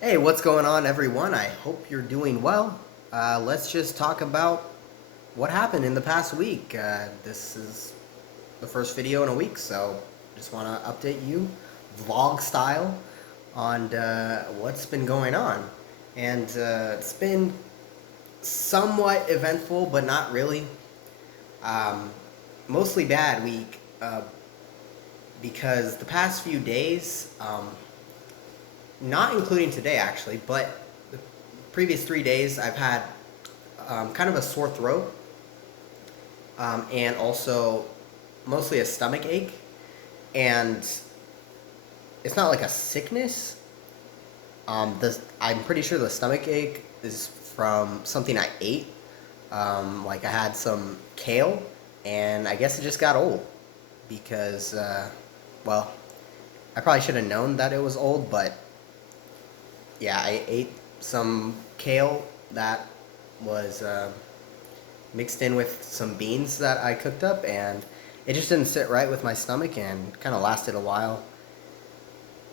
Hey, what's going on, everyone? I hope you're doing well. Let's just talk about what happened in the past week. This is the first video in a week, so just want to update you, vlog style, on what's been going on. And it's been somewhat eventful, but not really. Um, Mostly bad week because the past few days, not including today actually, but the previous 3 days I've had kind of a sore throat and also mostly a stomach ache. And it's not like a sickness. I'm pretty sure the stomach ache is from something I ate. Like I had some kale, and I guess it just got old because, well, I probably should have known that it was old, but yeah, I ate some kale that was mixed in with some beans that I cooked up, and it just didn't sit right with my stomach and kind of lasted a while.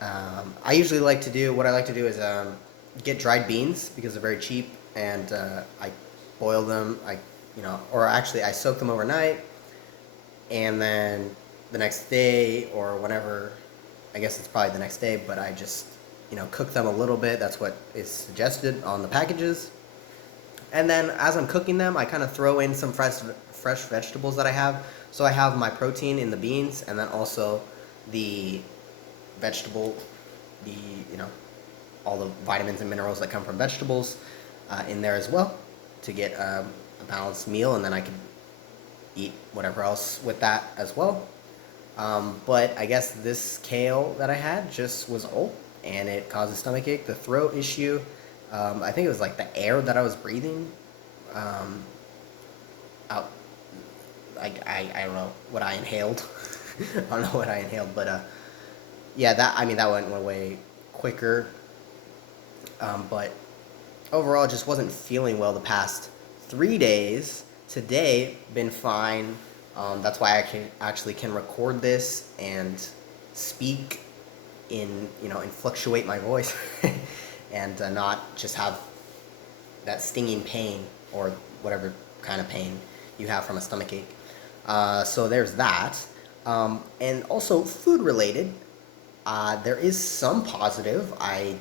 I usually like to do what I like to do is get dried beans because they're very cheap, and I boil them. Or actually, I soak them overnight, and then the next day or whenever, I guess it's probably the next day, but I just cook them a little bit. That's what is suggested on the packages. And then as I'm cooking them, I kind of throw in some fresh vegetables that I have. So I have my protein in the beans, and then also the vegetable, the all the vitamins and minerals that come from vegetables in there as well, to get a balanced meal, and then I can eat whatever else with that as well. But I guess this kale that I had just was old, and it caused a stomach ache, the throat issue. I think it was like the air that I was breathing out. I don't know what I inhaled. I don't know what I inhaled, but yeah, that went away quicker. But overall, just wasn't feeling well the past 3 days. Today, been fine. That's why I actually can record this and speak and fluctuate my voice and not just have that stinging pain or whatever kind of pain you have from a stomach ache. So there's that. And also food related, there is some positive. I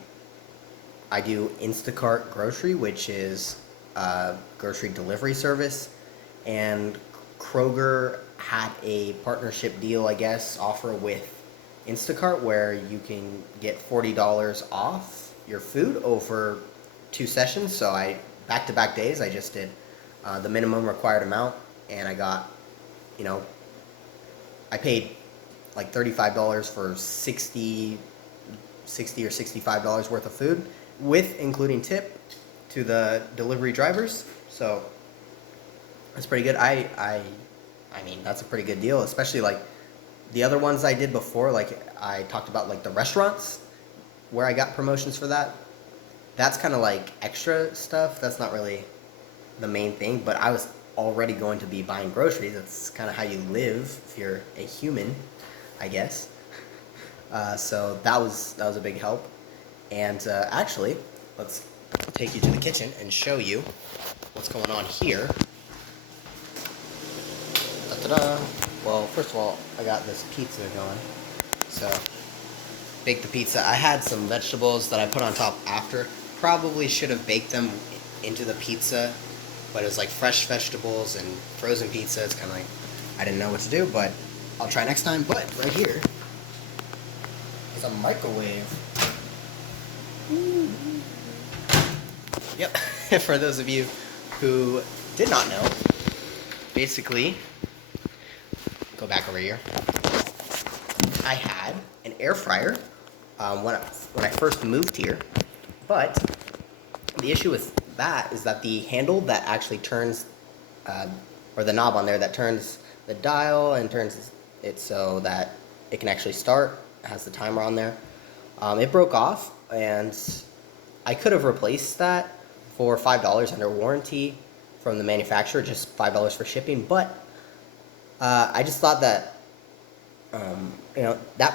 do Instacart Grocery, which is a grocery delivery service, and Kroger had a partnership deal, I guess, offer with Instacart where you can get $40 off your food over 2 sessions. So back-to-back days, I just did the minimum required amount, and I got, I paid like $35 for 60 or $65 worth of food, with including tip to the delivery drivers. So that's pretty good. I mean, that's a pretty good deal, especially like the other ones I did before. Like I talked about, like the restaurants where I got promotions for that. That's kind of like extra stuff. That's not really the main thing, but I was already going to be buying groceries. That's kind of how you live if you're a human, I guess. So that was a big help. And actually, let's take you to the kitchen and show you what's going on here. Da-da-da. Well, first of all, I got this pizza going. So, baked the pizza. I had some vegetables that I put on top after. Probably should have baked them into the pizza, but it was like fresh vegetables and frozen pizza. It's kind of like, I didn't know what to do, but I'll try next time. But right here is a microwave. Yep. For those of you who did not know, basically, go back over here. I had an air fryer when I first moved here, but the issue with that is that the handle that actually turns, or the knob on there that turns the dial and turns it so that it can actually start, has the timer on there. It broke off, and I could have replaced that for $5 under warranty from the manufacturer, just $5 for shipping. But I just thought that that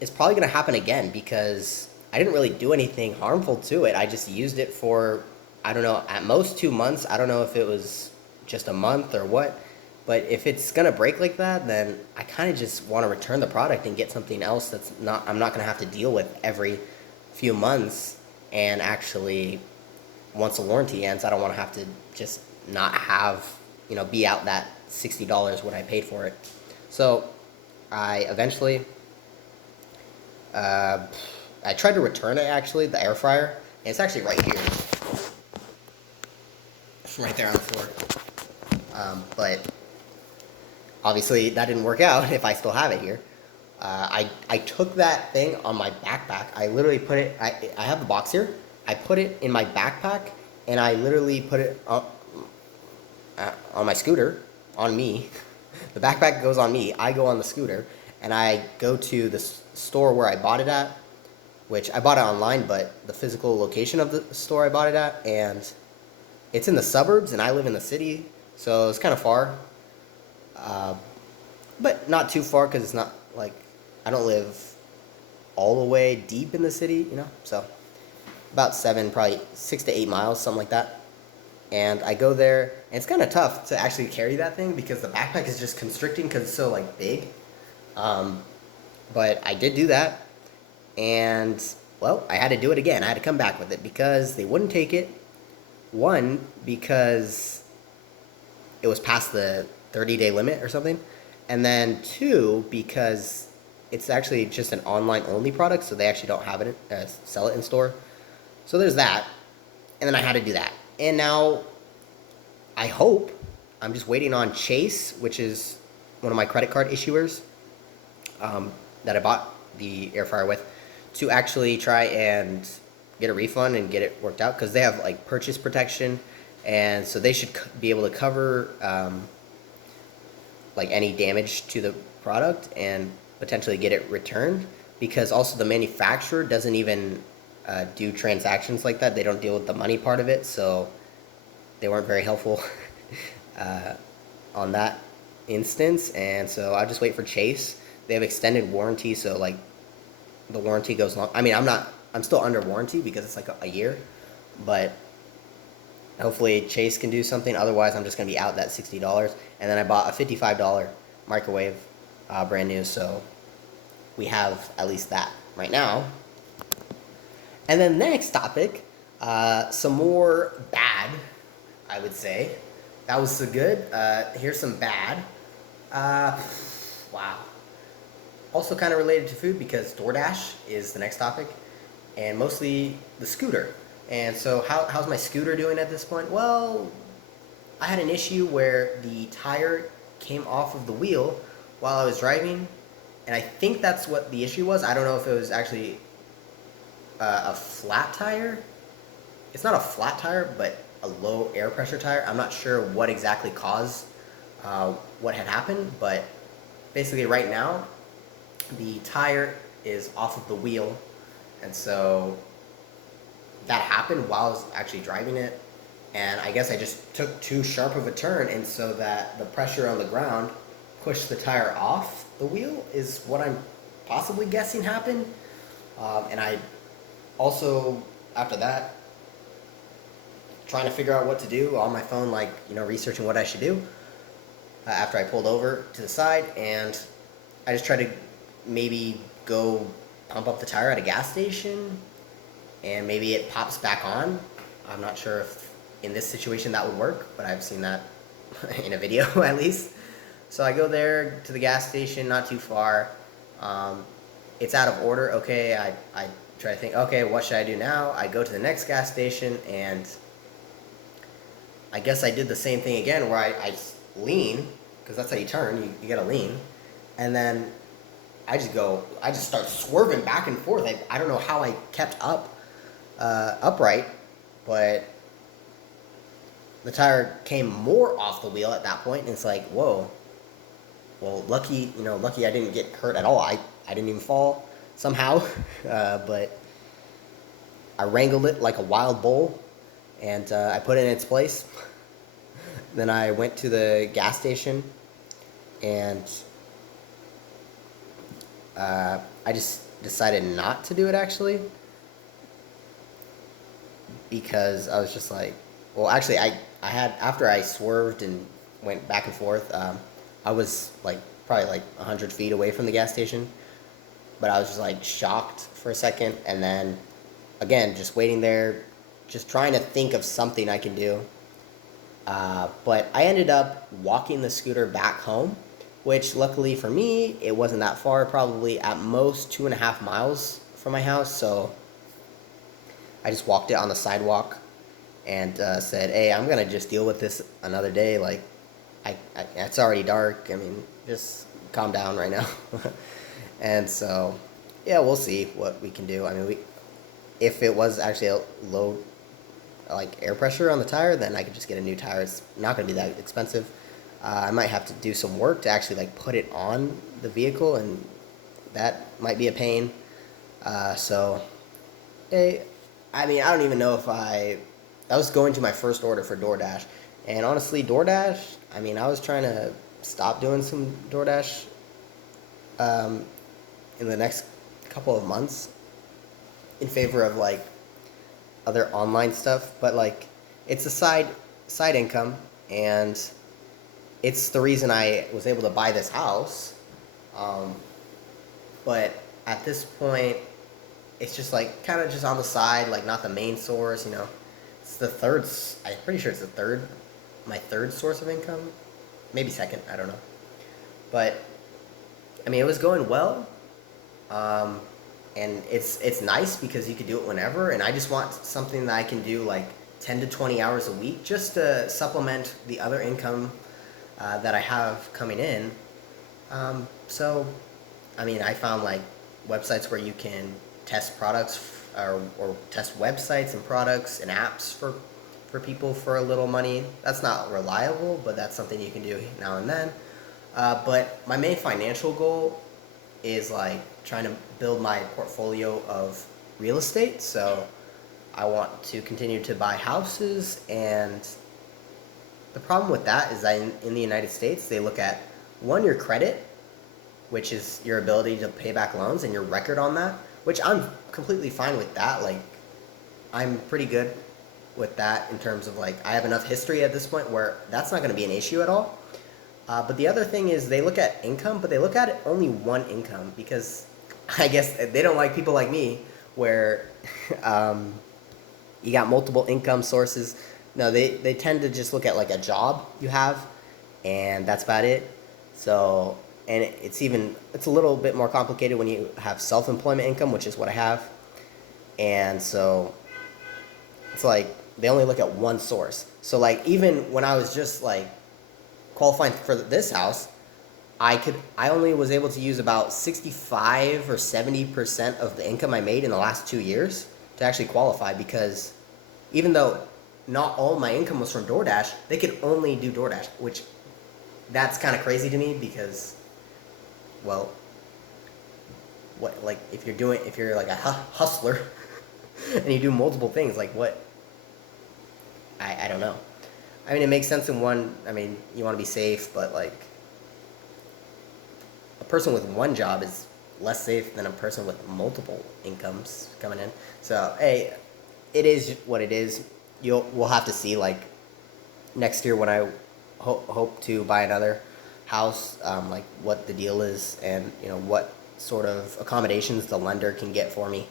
is probably going to happen again, because I didn't really do anything harmful to it. I just used it for, I don't know, at most 2 months. I don't know if it was just a month or what. But if it's gonna break like that, then I kind of just want to return the product and get something else that's not, I'm not gonna have to deal with every few months. And actually, once the warranty ends, I don't want to have to just not have, be out that $60 what I paid for it. So I eventually, uh, I tried to return it, actually, the air fryer, and it's actually right here. It's right there on the floor. But obviously that didn't work out if I still have it here. I took that thing on my backpack. I literally put it, I have the box here. I put it in my backpack, and I literally put it on my scooter, on me. The backpack goes on me. I go on the scooter, and I go to the store where I bought it at, which I bought it online, but the physical location of the store I bought it at, and it's in the suburbs, and I live in the city, so it's kind of far. But not too far, because it's not like, I don't live all the way deep in the city, so about probably 6 to 8 miles, something like that. And I go there, and it's kind of tough to actually carry that thing because the backpack is just constricting because it's so like big. But I did do that, and well, I had to do it again. I had to come back with it because they wouldn't take it. One, because it was past the 30-day limit or something, and then two, because it's actually just an online only product, so they actually don't have it, sell it in store. So there's that, and then I had to do that. And now, I hope, I'm just waiting on Chase, which is one of my credit card issuers, that I bought the air fryer with, to actually try and get a refund and get it worked out, because they have like purchase protection, and so they should be able to cover like any damage to the product and potentially get it returned, because also the manufacturer doesn't even do transactions like that. They don't deal with the money part of it, so they weren't very helpful on that instance. And so I'll just wait for Chase. They have extended warranty, so like the warranty goes long. I mean, I'm still under warranty because it's like a year, but hopefully Chase can do something. Otherwise, I'm just gonna be out that $60. And then I bought a $55 microwave, brand new, so we have at least that right now. And then next topic, some more bad, I would say. That was so good. Here's some bad. Wow. Also kind of related to food, because DoorDash is the next topic, and mostly the scooter. And so how's my scooter doing at this point? Well, I had an issue where the tire came off of the wheel while I was driving, and I think that's what the issue was. I don't know if it was actually a flat tire. It's not a flat tire, but a low air pressure tire. I'm not sure what exactly caused what had happened, but basically right now the tire is off of the wheel, and so that happened while I was actually driving it, and I guess I just took too sharp of a turn, and so that the pressure on the ground pushed the tire off the wheel is what I'm possibly guessing happened. And I also, after that, trying to figure out what to do on my phone, like, researching what I should do after I pulled over to the side, and I just tried to maybe go pump up the tire at a gas station, and maybe it pops back on. I'm not sure if in this situation that would work, but I've seen that in a video at least. So I go there to the gas station, not too far. It's out of order. Okay, I try to think, okay, what should I do now? I go to the next gas station, and I guess I did the same thing again, where I lean, because that's how you turn, you gotta lean, and then I just start swerving back and forth. I don't know how I kept upright, but the tire came more off the wheel at that point, and it's like, whoa. Well, lucky I didn't get hurt at all. I didn't even fall somehow, but I wrangled it like a wild bull, and I put it in its place. Then I went to the gas station, and I just decided not to do it, actually. because I was just like, well, actually, I had, after I swerved and went back and forth, I was like probably like 100 feet away from the gas station, but I was just like shocked for a second, and then again, just waiting there, just trying to think of something I can do. But I ended up walking the scooter back home, which luckily for me, it wasn't that far, probably at most 2.5 miles from my house. So I just walked it on the sidewalk and said, hey, I'm going to just deal with this another day. Like, it's already dark. I mean, just calm down right now. And so, yeah, we'll see what we can do. I mean, if it was actually a low like air pressure on the tire, then I could just get a new tire. It's not going to be that expensive. I might have to do some work to actually like put it on the vehicle, and that might be a pain. So, I mean, I don't even know if I was going to my first order for DoorDash, and honestly, DoorDash, I mean, I was trying to stop doing some DoorDash in the next couple of months in favor of like other online stuff, but like it's a side income, and it's the reason I was able to buy this house. But at this point, it's just like kind of just on the side, like not the main source. You know, it's the third. I'm pretty sure it's my third source of income, maybe second. I don't know, but I mean, it was going well. And it's nice because you can do it whenever, and I just want something that I can do like 10 to 20 hours a week just to supplement the other income that I have coming in. So, I mean, I found like websites where you can test products or test websites and products and apps for people for a little money. That's not reliable, but that's something you can do now and then. But my main financial goal is like trying to build my portfolio of real estate. So I want to continue to buy houses, and the problem with that is that in the United States, they look at one, your credit, which is your ability to pay back loans and your record on that, which I'm completely fine with that. Like, I'm pretty good with that in terms of like, I have enough history at this point where that's not going to be an issue at all. But the other thing is they look at income, but they look at it only one income, because I guess they don't like people like me where you got multiple income sources. No, they tend to just look at like a job you have, and that's about it. So, and it's a little bit more complicated when you have self-employment income, which is what I have. And so it's like they only look at one source. So like even when I was just like qualifying for this house, I only was able to use about 65 or 70% of the income I made in the last 2 years to actually qualify, because even though not all my income was from DoorDash, they could only do DoorDash, which that's kind of crazy to me because, well, what, like if you're like a hustler and you do multiple things, like what, I don't know. I mean, it makes sense in one, I mean, you want to be safe, but like a person with one job is less safe than a person with multiple incomes coming in. So, hey, it is what it is. We'll have to see like next year when I hope to buy another house, like what the deal is, and you know what sort of accommodations the lender can get for me.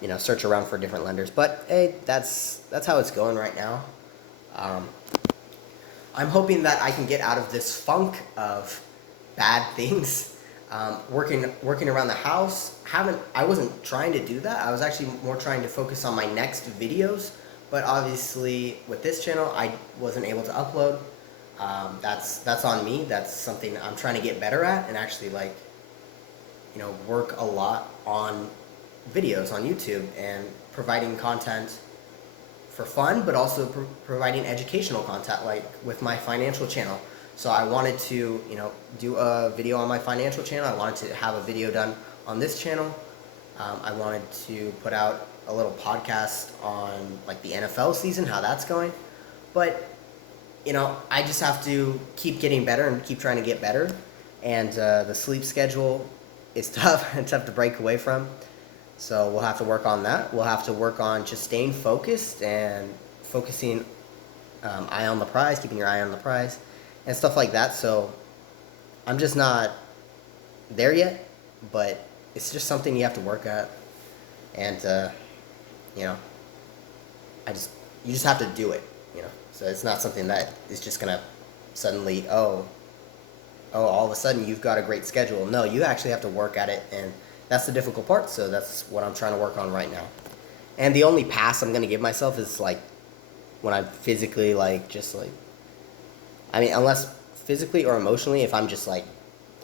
You know, search around for different lenders. But hey, that's how it's going right now. I'm hoping that I can get out of this funk of bad things. Working around the house. I wasn't trying to do that. I was actually more trying to focus on my next videos. But obviously, with this channel, I wasn't able to upload. That's on me. That's something I'm trying to get better at, and actually like, you know, work a lot on videos on YouTube and providing content for fun, but also providing educational content, like with my financial channel. So I wanted to, you know, do a video on my financial channel. I wanted to have a video done on this channel. I wanted to put out a little podcast on like the NFL season, how that's going. But, you know, I just have to keep getting better and keep trying to get better. And the sleep schedule is tough and tough to break away from. So we'll have to work on that. We'll have to work on just staying focused and focusing, eye on the prize, keeping your eye on the prize, and stuff like that. So I'm just not there yet, but it's just something you have to work at, and you know, you just have to do it, you know. So it's not something that is just gonna suddenly, all of a sudden you've got a great schedule. No, you actually have to work at it, and that's the difficult part. So that's what I'm trying to work on right now. And the only pass I'm gonna give myself is like when I'm physically unless physically or emotionally, if I'm just like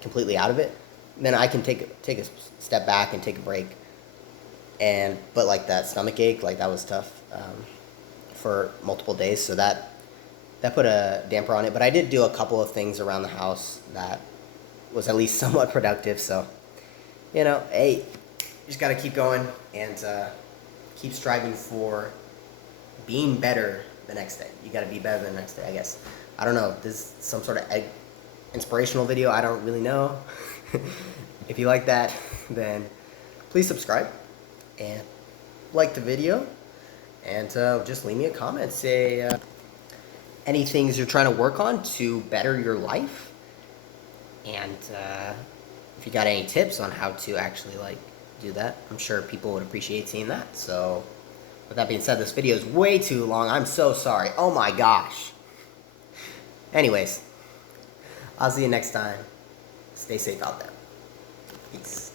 completely out of it, then I can take a step back and take a break. But like that stomach ache, like that was tough for multiple days, so that put a damper on it. But I did do a couple of things around the house that was at least somewhat productive. So, you know, hey, you just got to keep going and keep striving for being better the next day. You got to be better the next day, I guess. I don't know. This is some sort of inspirational video. I don't really know. If you like that, then please subscribe and like the video, and just leave me a comment. Say any things you're trying to work on to better your life, and if you got any tips on how to actually like do that, I'm sure people would appreciate seeing that. So with that being said, this video is way too long. I'm so sorry. Oh my gosh. Anyways, I'll see you next time. Stay safe out there. Peace.